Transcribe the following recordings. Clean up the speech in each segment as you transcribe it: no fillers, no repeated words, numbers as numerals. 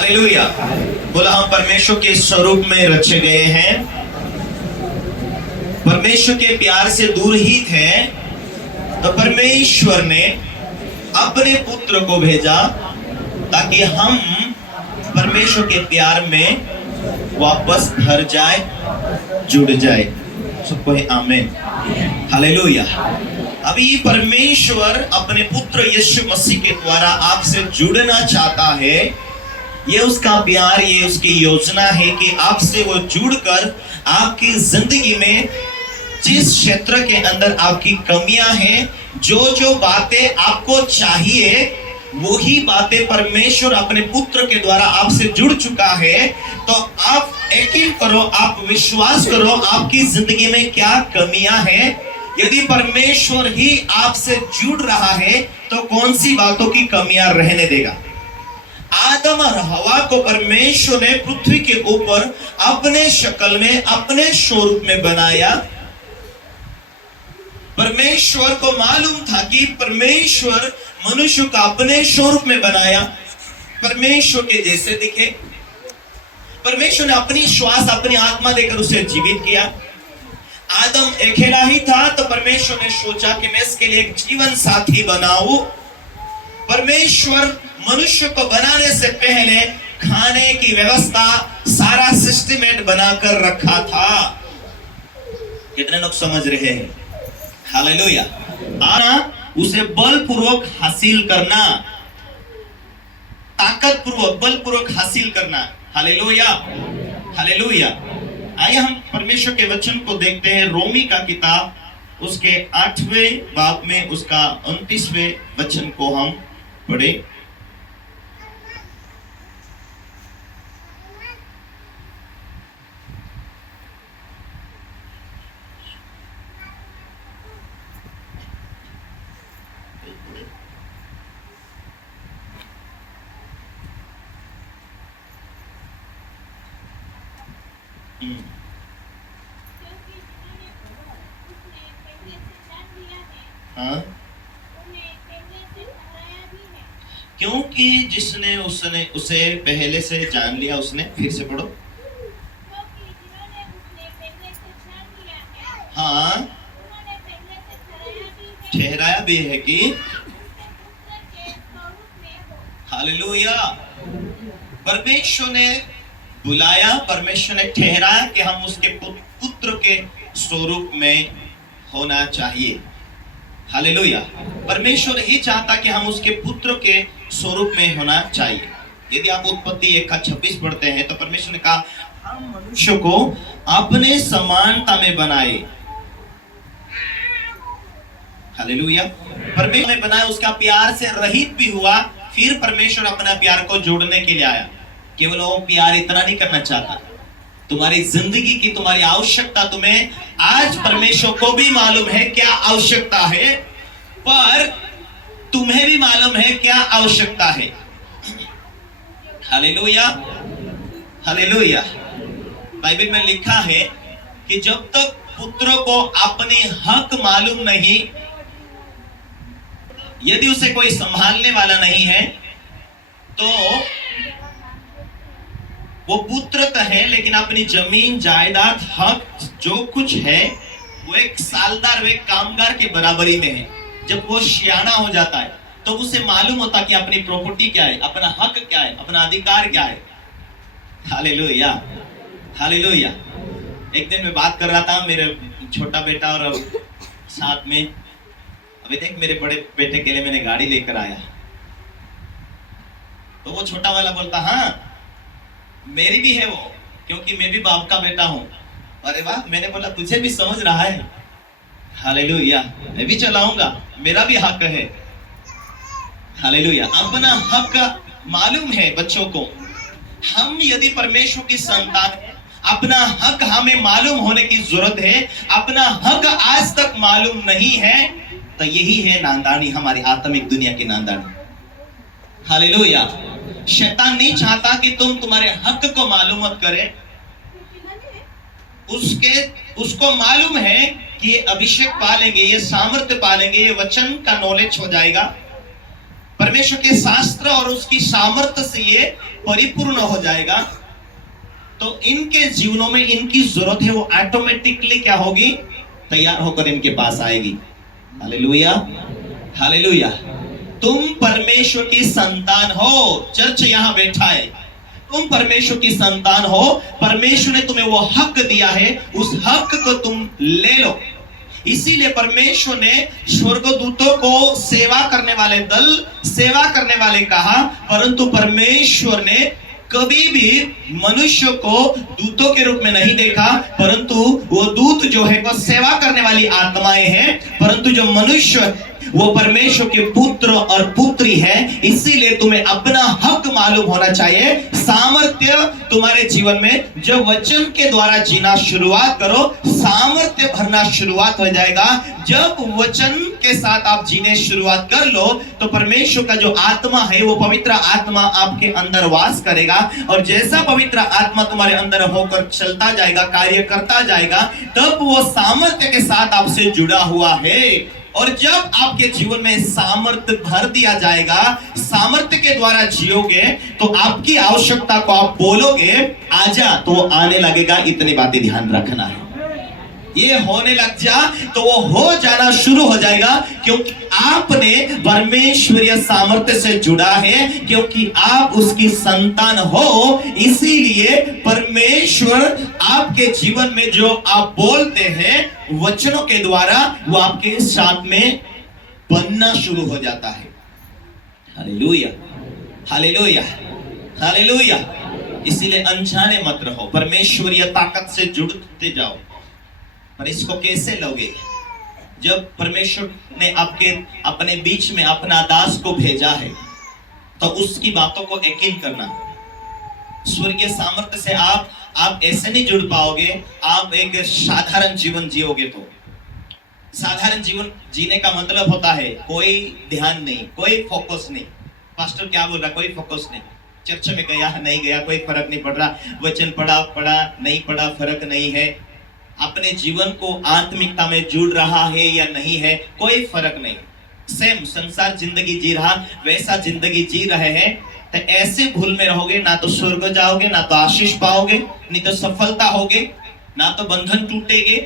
Hallelujah. बोला हम परमेश्वर के स्वरूप में रचे गए हैं, परमेश्वर के प्यार से दूर ही थे, तो परमेश्वर ने अपने पुत्र को भेजा ताकि हम परमेश्वर के प्यार में वापस भर जाए, जुड़ जाए। सबको आमीन, हालेलुया। अभी परमेश्वर अपने पुत्र यीशु मसीह के द्वारा आपसे जुड़ना चाहता है। ये उसका प्यार, ये उसकी योजना है कि आपसे वो जुड़कर आपकी जिंदगी में जिस क्षेत्र के अंदर आपकी कमियां हैं, जो जो बातें आपको चाहिए, वही बातें परमेश्वर अपने पुत्र के द्वारा आपसे जुड़ चुका है। तो आप यकीन करो, आप विश्वास करो, आपकी जिंदगी में क्या कमियां हैं। यदि परमेश्वर ही आपसे जुड़ रहा है तो कौन सी बातों की कमियां रहने देगा। आदम और हवा को परमेश्वर ने पृथ्वी के ऊपर अपने शक्ल में, अपने स्वरूप में बनाया। परमेश्वर को मालूम था कि परमेश्वर मनुष्य को अपने स्वरूप में बनाया, परमेश्वर के जैसे दिखे। परमेश्वर ने अपनी श्वास, अपनी आत्मा देकर उसे जीवित किया। आदम अकेला ही था, तो परमेश्वर ने सोचा कि मैं इसके लिए एक जीवन साथी बनाऊं। परमेश्वर मनुष्य को बनाने से पहले खाने की व्यवस्था, सारा सिस्टमेट बनाकर रखा था। कितने लोग समझ रहे हैं? हालेलुया। आना उसे बलपूर्वक हासिल करना, ताकतपूर्वक, बलपूर्वक हासिल करना। Hallelujah, hallelujah. आइए हम परमेश्वर के वचन को देखते हैं। रोमी का किताब, उसके 8वें बाब में उसका 29वें वचन को हम पढ़े। हाँ, क्योंकि जिसने उसे पहले से जान लिया, उसने, फिर से पढ़ो। हाँ, ठहराया भी है कि, हालेलुया। परमेश्वर ने बुलाया, परमेश्वर ने ठहराया कि हम उसके पुत्र के स्वरूप में होना चाहिए। हालेलुया। परमेश्वर ही चाहता कि हम उसके पुत्र के स्वरूप में होना चाहिए। यदि आप उत्पत्ति 1:26 पढ़ते हैं तो परमेश्वर ने कहा हम मनुष्य को अपने समानता में बनाए। हालेलुया। परमेश्वर ने बनाया, उसका प्यार से रहित भी हुआ। फिर परमेश्वर अपना प्यार को जोड़ने के लिए आया। केवल वो प्यार इतना नहीं करना चाहता, तुम्हारी जिंदगी की, तुम्हारी आवश्यकता तुम्हें आज परमेश्वर को भी मालूम है क्या आवश्यकता है, पर तुम्हें भी मालूम है क्या आवश्यकता है। Hallelujah, hallelujah. बाइबल में लिखा है कि जब तक पुत्र को अपने हक मालूम नहीं, यदि उसे कोई संभालने वाला नहीं है, तो वो पुत्र तो है लेकिन अपनी जमीन, जायदाद, हक जो कुछ है वो एक सालदार, वो एक कामगार के बराबरी में है। जब वो सियाना हो जाता है तो उसे मालूम होता कि अपनी प्रॉपर्टी क्या है, अपना हक क्या है, अपना अधिकार क्या है। Hallelujah, hallelujah. एक दिन मैं बात कर रहा था, मेरे छोटा बेटा और साथ में, अभी देख मेरे बड़े बेटे के लिए मैंने गाड़ी लेकर आया, तो वो छोटा वाला बोलता हाँ मेरी भी है वो, क्योंकि मैं भी बाप का बेटा हूं। अरे वाह, मैंने बोला तुझे भी समझ रहा है। हालेलुया। मैं भी चलाऊंगा, मेरा भी हक है। हालेलुया। अपना हक मालूम है बच्चों को। हम यदि परमेश्वर की संतान है, अपना हक हमें मालूम होने की जरूरत है। अपना हक आज तक मालूम नहीं है तो यही है नादानी, हमारी आत्मिक दुनिया की नादानी। हालेलुया। शैतान नहीं चाहता कि तुम तुम्हारे हक को मालूम मत करें। उसको मालूम है कि ये अभिषेक पालेंगे, ये सामर्थ्य पालेंगे, ये वचन का नॉलेज हो जाएगा, परमेश्वर के शास्त्र और उसकी सामर्थ्य से ये परिपूर्ण हो जाएगा, तो इनके जीवनों में इनकी जरूरत है वो ऑटोमेटिकली क्या होगी, तैयार होकर इनके पास आएगी। Hallelujah, hallelujah. तुम परमेश्वर की संतान हो, चर्च यहां बैठा है, तुम परमेश्वर की संतान हो, परमेश्वर ने तुम्हें वो हक दिया है, उस हक को तुम ले लो। इसीलिए परमेश्वर ने स्वर्गदूतों को सेवा करने वाले दल, सेवा करने वाले कहा, परंतु परमेश्वर ने कभी भी मनुष्य को दूतों के रूप में नहीं देखा, परंतु वो दूत जो है वो सेवा करने वाली आत्माएं हैं, परंतु जो मनुष्य वो परमेश्वर के पुत्र और पुत्री है। इसीलिए तुम्हें अपना हक मालूम होना चाहिए। सामर्थ्य तुम्हारे जीवन में जब वचन के द्वारा जीना शुरुआत करो, सामर्थ्य भरना शुरुआत हो जाएगा। जब वचन के साथ आप जीने शुरुआत कर लो तो परमेश्वर का जो आत्मा है वो पवित्र आत्मा आपके अंदर वास करेगा, और जैसा पवित्र आत्मा तुम्हारे अंदर होकर चलता जाएगा, कार्य करता जाएगा, तब वो सामर्थ्य के साथ आपसे जुड़ा हुआ है। और जब आपके जीवन में सामर्थ्य भर दिया जाएगा, सामर्थ्य के द्वारा जियोगे, तो आपकी आवश्यकता को आप बोलोगे आजा, तो वो आने लगेगा। इतनी बातें ध्यान रखना है। ये होने लग जा तो वो हो जाना शुरू हो जाएगा, क्योंकि आपने परमेश्वरीय सामर्थ्य से जुड़ा है, क्योंकि आप उसकी संतान हो। इसीलिए परमेश्वर आपके जीवन में जो आप बोलते हैं वचनों के द्वारा, वो आपके साथ में बनना शुरू हो जाता है। Hallelujah, hallelujah, hallelujah. इसीलिए अनजाने मत रहो, परमेश्वरीय ताकत से जुड़ते जाओ। पर इसको कैसे लोगे? जब परमेश्वर ने आपके अपने बीच में अपना दास को भेजा है, तो उसकी बातों को यकीन करना। स्वर्गीय सामर्थ्य से आप ऐसे नहीं जुड़ पाओगे। आप एक साधारण जीवन जियोगे तो, साधारण जीवन जीने का मतलब होता है कोई ध्यान नहीं, कोई फोकस नहीं। पास्टर क्या बोल रहा, कोई फोकस नहीं। चर्च में गया है नहीं गया कोई फर्क नहीं पड़ रहा, वचन पढ़ा नहीं पढ़ा फर्क नहीं है, अपने जीवन को आत्मिकता में जुड़ रहा है या नहीं है कोई फर्क नहीं। सेम संसार जिंदगी जी रहा, वैसा जिंदगी जी रहे हैं, तो ऐसे भूल में रहोगे, ना तो स्वर्ग जाओगे, ना तो आशीष पाओगे, नहीं तो सफलता होगे, ना तो बंधन टूटेगे।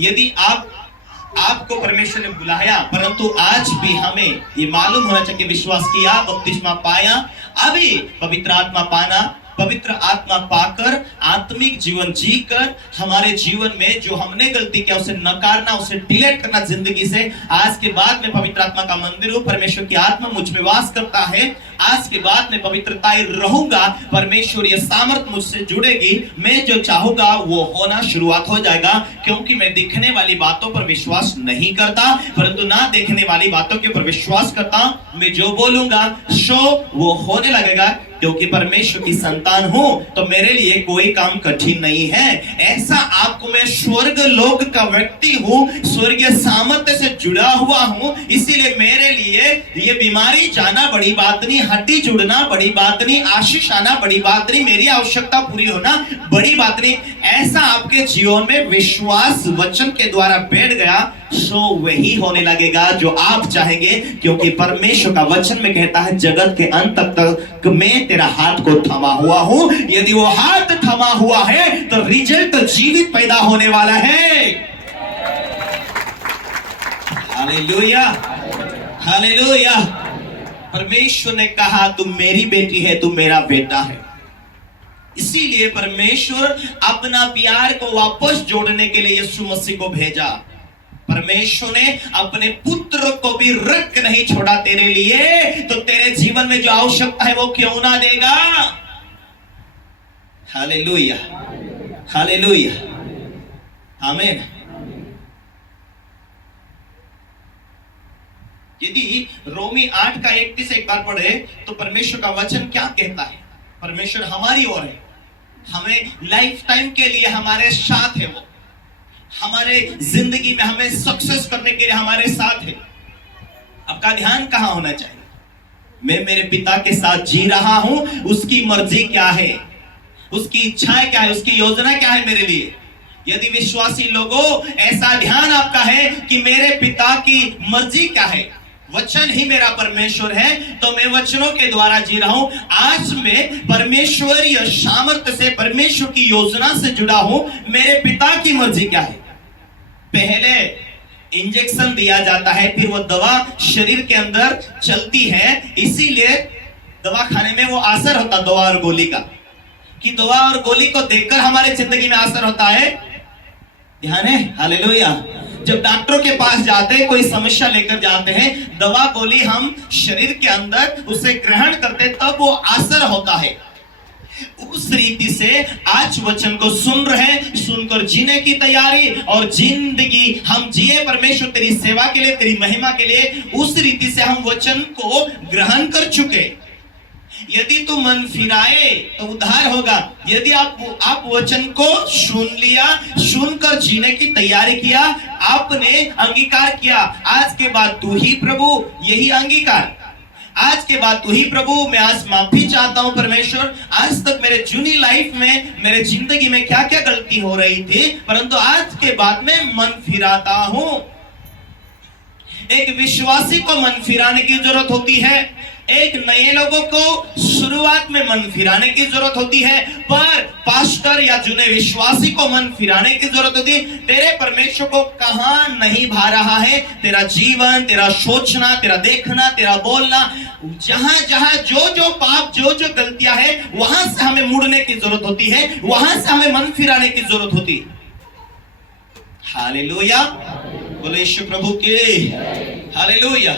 यदि आपको परमेश्वर ने बुलाया, परंतु आज भी हमें ये मालूम होना चाहिए, विश्वास किया, बपतिस्मा पाया, अभी पवित्र आत्मा पाना, पवित्र आत्मा पाकर आत्मिक जीवन जीकर हमारे जीवन में जो हमने गलती किया उसे नकारना, उसे डिलीट करना जिंदगी से। आज के बाद में पवित्र आत्मा का मंदिर हूं, परमेश्वर की आत्मा मुझ में वास करता है, आज के बाद में पवित्रताई रहूंगा, परमेश्वरीय सामर्थ मुझसे जुड़ेगी, मैं जो चाहूंगा वो होना शुरुआत हो जाएगा। क्योंकि मैं दिखने वाली बातों पर विश्वास नहीं करता, परंतु ना देखने वाली बातों के ऊपर विश्वास करता। मैं जो बोलूंगा सो वो होने लगेगा, क्योंकि परमेश्वर की संतान हूं तो मेरे लिए कोई काम कठिन नहीं है। ऐसा आपको, मैं स्वर्ग लोक का व्यक्ति हूं, स्वर्गीय सामर्थ्य से जुड़ा हुआ हूं, इसीलिए मेरे लिए ये बीमारी जाना बड़ी बात नहीं, हड्डी जुड़ना बड़ी बात नहीं, आशीष आना बड़ी बात नहीं, मेरी आवश्यकता पूरी होना बड़ी बात नहीं। ऐसा आपके जीवन में विश्वास वचन के द्वारा बैठ गया, सो वही होने लगेगा जो आप चाहेंगे। क्योंकि परमेश्वर का वचन में कहता है जगत के अंत तक मैं तेरा हाथ को थमा हुआ हूं। यदि वो हाथ थमा हुआ है तो रिजल्ट जीवित पैदा होने वाला है। Hallelujah, hallelujah. परमेश्वर ने कहा तुम मेरी बेटी है, तुम मेरा बेटा है। इसीलिए परमेश्वर अपना प्यार को वापस जोड़ने के लिए यीशु मसीह को भेजा। परमेश्वर ने अपने पुत्र को भी रख नहीं छोड़ा तेरे लिए, तो तेरे जीवन में जो आवश्यकता है वो क्यों ना देगा। हालेलुया, हालेलुया, आमीन। यदि रोमी 8 का 31 एक बार पढ़े तो परमेश्वर का वचन क्या कहता है। परमेश्वर हमारी ओर है, हमें लाइफ टाइम के लिए हमारे साथ है, वो हमारे जिंदगी में हमें सक्सेस करने के लिए हमारे साथ है। आपका ध्यान कहां होना चाहिए? मैं मेरे पिता के साथ जी रहा हूं, उसकी मर्जी क्या है, उसकी इच्छाएं क्या है, उसकी योजना क्या है मेरे लिए। यदि विश्वासी लोगों ऐसा ध्यान आपका है कि मेरे पिता की मर्जी क्या है, वचन ही मेरा परमेश्वर है, तो मैं वचनों के द्वारा जी रहा हूं। आज मैं परमेश्वरीय सामर्थ्य से, परमेश्वर की योजना से जुड़ा हूं। मेरे पिता की मर्जी क्या है? पहले इंजेक्शन दिया जाता है, फिर वो दवा शरीर के अंदर चलती है। इसीलिए दवा खाने में वो असर होता दवा और गोली का, कि दवा और गोली को देखकर हमारे जिंदगी में असर होता है। ध्यान है? हालेलुया। जब डॉक्टरों के पास जाते हैं, कोई समस्या लेकर जाते हैं, दवा गोली हम शरीर के अंदर उसे ग्रहण करते, तब वो असर होता है। उस रीति से आज वचन को सुन रहे, सुनकर जीने की तैयारी, और जिंदगी हम जिए परमेश्वर तेरी सेवा के लिए, तेरी महिमा के लिए। उस रीति से हम वचन को ग्रहण कर चुके। यदि तू मन फिराए तो उद्धार होगा। यदि आप वचन को सुन लिया, सुनकर जीने की तैयारी किया, आपने अंगीकार किया, आज के बाद तू ही प्रभु, यही अंगीकार। आज के बाद तू ही प्रभु, मैं आज माफी चाहता हूं परमेश्वर। आज तक मेरे जूनी लाइफ में, मेरे जिंदगी में क्या क्या गलती हो रही थी, परंतु आज के बाद मैं मन फिराता हूं। एक विश्वासी को मन फिराने की जरूरत होती है। एक नए लोगों को शुरुआत में मन फिराने की जरूरत होती है, पर पास्टर या जुने विश्वासी को मन फिराने की जरूरत होती है। तेरे परमेश्वर को कहां नहीं भा रहा है तेरा जीवन, तेरा सोचना, तेरा देखना, तेरा बोलना। जहां जहां जो जो पाप, जो जो गलतियां है, वहां से हमें मुड़ने की जरूरत होती है, वहां से हमें मन फिराने की जरूरत होती है। हालेलुया, बोलो यीशु प्रभु की हालेलुया।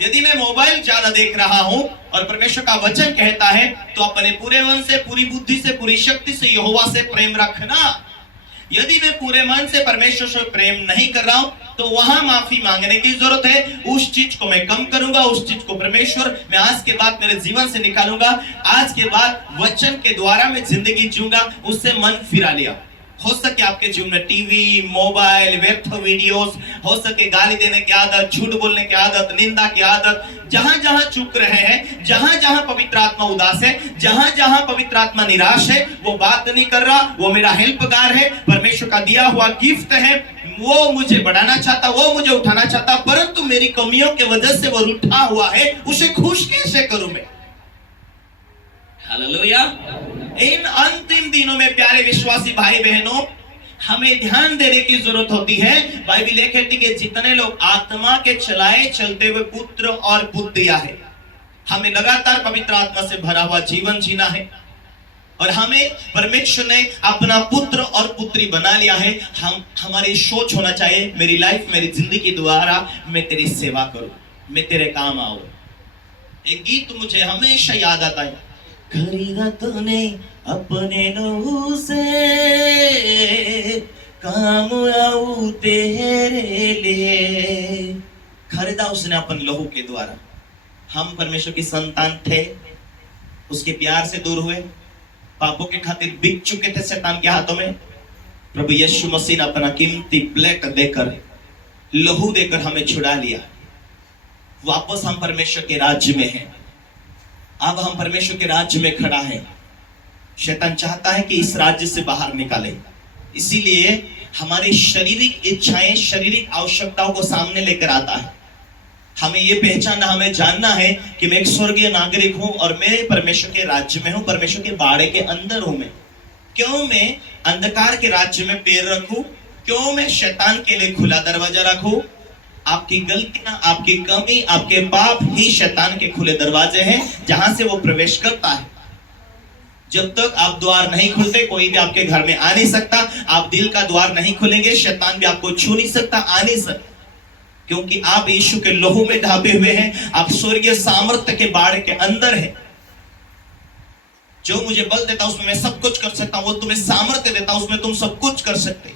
यदि मैं मोबाइल ज्यादा देख रहा हूं और परमेश्वर का वचन कहता है, तो अपने पूरे मन से, पूरी बुद्धि से, पूरी शक्ति से यहोवा से प्रेम रखना। यदि मैं पूरे मन से परमेश्वर से प्रेम नहीं कर रहा हूं, तो वहां माफी मांगने की जरूरत है। उस चीज को मैं कम करूंगा, उस चीज को परमेश्वर मैं आज के बाद मेरे जीवन से निकालूंगा। आज के बाद वचन के द्वारा मैं जिंदगी जीऊंगा, उससे मन फिरा लिया। हो सके आपके जीवन में टीवी, मोबाइल, व्यर्थ वीडियोस, हो सके गाली देने की आदत, झूठ बोलने की आदत, निंदा की आदत, जहां जहां चूक रहे हैं, जहां जहां पवित्र आत्मा उदास है, जहां जहां पवित्र आत्मा निराश है, वो बात नहीं कर रहा, वो मेरा हेल्पगार है, परमेश्वर का दिया हुआ गिफ्ट है, वो मुझे बढ़ाना चाहता, वो मुझे उठाना चाहता, परंतु मेरी कमियों की वजह से वो रूठा हुआ है, उसे खुश कैसे करूं मैं? हालेलुया। इन अंतिम दिनों में प्यारे विश्वासी भाई बहनों, हमें ध्यान देने की जरूरत होती है। बाइबल ये कहती है कि जितने लोग आत्मा के चलाए चलते हुए पुत्र और पुत्रियां हैं, हमें लगातार पवित्र आत्मा से भरा हुआ जीवन जीना है, और हमें परमेश्वर ने अपना पुत्र और पुत्री बना लिया है। हमारी सोच होना चाहिए, मेरी लाइफ, मेरी जिंदगी द्वारा मैं तेरी सेवा करूं, मैं तेरे काम आऊं। एक गीत मुझे हमेशा याद आता है, खरीदा तूने अपने लहू से, काम आऊं तेरे लिए। खरीदा उसने अपन लहू के द्वारा। हम परमेश्वर की संतान थे, उसके प्यार से दूर हुए, पापों के खातिर बिक चुके थे शैतान के हाथों में। प्रभु यीशु मसीह ने अपना कीमती ब्लड देकर, लहू देकर हमें छुड़ा लिया। वापस हम परमेश्वर के राज्य में हैं। अब हम परमेश्वर के राज्य में खड़ा है। शैतान चाहता है कि इस राज्य से बाहर निकाले, इसीलिए हमारी शारीरिक इच्छाएं, शारीरिक आवश्यकताओं को सामने लेकर आता है। हमें ये पहचानना, हमें जानना है कि मैं एक स्वर्गीय नागरिक हूं और मैं परमेश्वर के राज्य में हूं, परमेश्वर के बाड़े के अंदर हूं। मैं क्यों मैं अंधकार के राज्य में पैर रखूं? क्यों मैं शैतान के लिए खुला दरवाजा रखूं? आपकी गलतियां, आपकी कमी, आपके पाप ही शैतान के खुले दरवाजे हैं, जहां से वो प्रवेश करता है। जब तक आप द्वार नहीं खुलते, कोई भी आपके घर में आ नहीं सकता। आप दिल का द्वार नहीं खुलेंगे, शैतान भी आपको छू नहीं सकता, आ नहीं सकता, क्योंकि आप यीशु के लहू में ढाबे हुए हैं। आप स्वर्गीय सामर्थ्य के बाड़े के अंदर हैं। जो मुझे बल देता उसमें मैं सब कुछ कर सकता हूं, वो तुम्हें सामर्थ्य देता उसमें तुम सब कुछ कर सकते,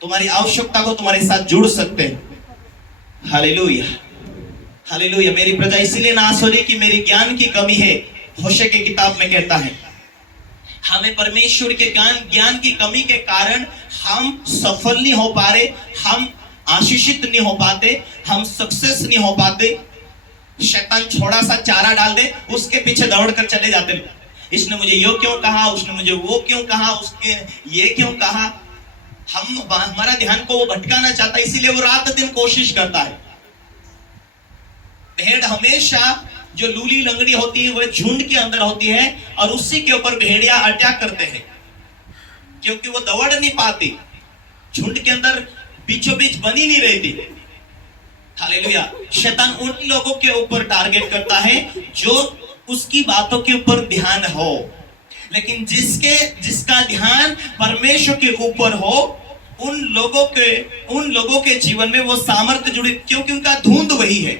तुम्हारी आवश्यकता को तुम्हारे साथ जुड़ सकते हैं। Hallelujah, hallelujah. मेरी प्रजा इसीलिए नाश हो रही कि मेरी ज्ञान की कमी है। होशे की किताब में कहता है, हमें परमेश्वर के ज्ञान की कमी के कारण हम सफल नहीं हो पा रहे, हम आशीषित नहीं हो पाते, हम सक्सेस नहीं हो पाते। शैतान थोड़ा सा चारा डाल दे, उसके पीछे दौड़ कर चले जाते हैं। इसने मुझे यो क्यों कहा, उसने मुझे वो क्यों कहा, उसके ये क्यों कहा। हमारा ध्यान को वो भटकाना चाहता है, इसीलिए वो रात दिन कोशिश करता है। भेड़ हमेशा जो लूली लंगड़ी होती है वह झुंड के अंदर होती है और उसी के ऊपर भेड़िया अटैक करते हैं, क्योंकि वो दौड़ नहीं पाती, झुंड के अंदर बीचों बीच बनी नहीं रहती। हालेलुया। शैतान उन लोगों के ऊपर टारगेट करता है जो उसकी बातों के ऊपर ध्यान हो, लेकिन जिसका ध्यान परमेश्वर के ऊपर हो, उन लोगों के जीवन में वो सामर्थ्य जुड़ी, क्योंकि उनका धुंध वही है।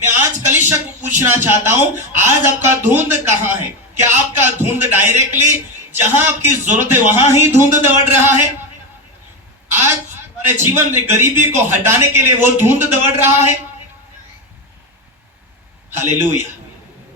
मैं आज कलीसिया को पूछना चाहता हूं, आज आपका धुंध कहां है? क्या आपका धुंध डायरेक्टली जहां आपकी जरूरत है वहां ही धुंध दौड़ रहा है? आज हमारे जीवन में गरीबी को हटाने के लिए वो धुंध दौड़ रहा है? हालेलुया।